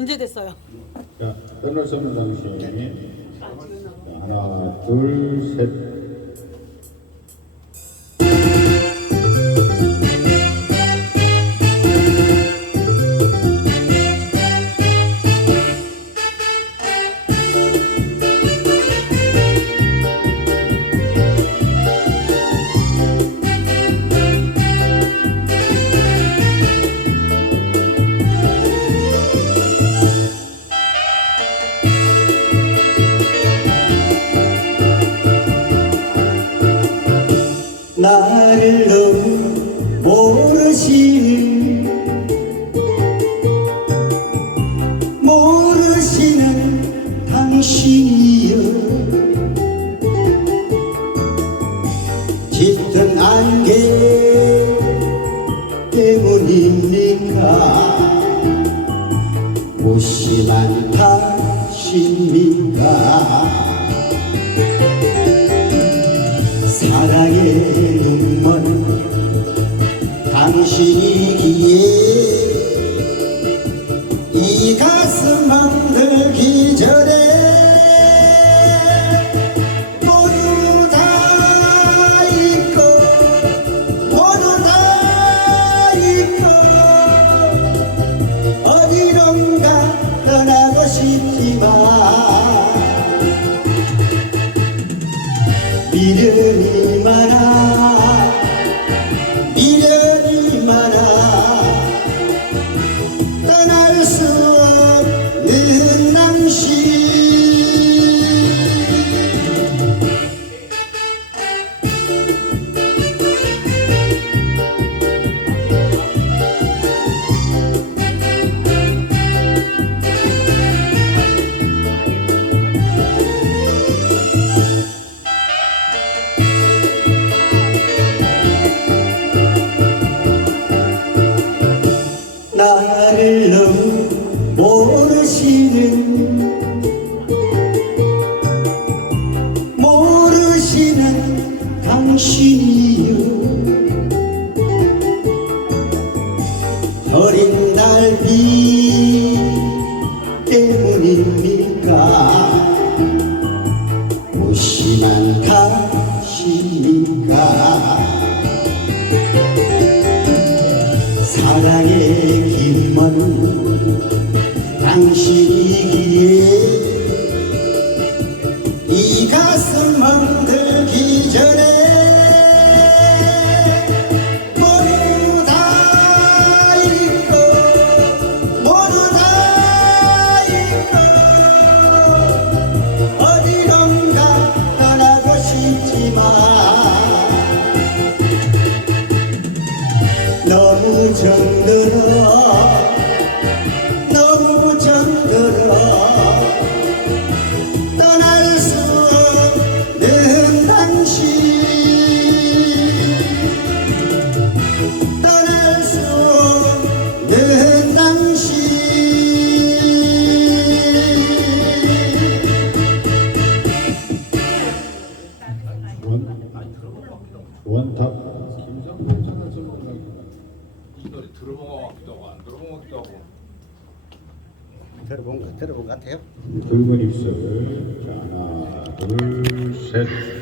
이제 됐어요. 자, 없는 당신. 자, 하나, 둘, 셋. 나를 너무 모르시는 모르시는 당신이여. 짙은 안개 때문입니까? 무심한 당신입니까? 사랑의 당신이기에 이 가슴 맘들기 전에 모두 다 잊고 모두 다 잊고 어디론가 떠나고 싶지만 미련이 많아 나를 너무 모르시는 모르시는 당신이요. 어린 달빛 때문입니까? 무심한 당신입니 사랑의 긴먼 당신이기에 이 가슴 멍들기 전에 정들어 너무 정들어 떠날 수 없는 당신. 떠날 수 없는 당신. 원, 원탑. 김정찬 전문가. 이 노래 들어본 것 같기도 하고 안 들어본 것 같기도 하고 들어본 거 들어본 것 같아요. 붉은 입술. 자, 하나, 둘, 셋.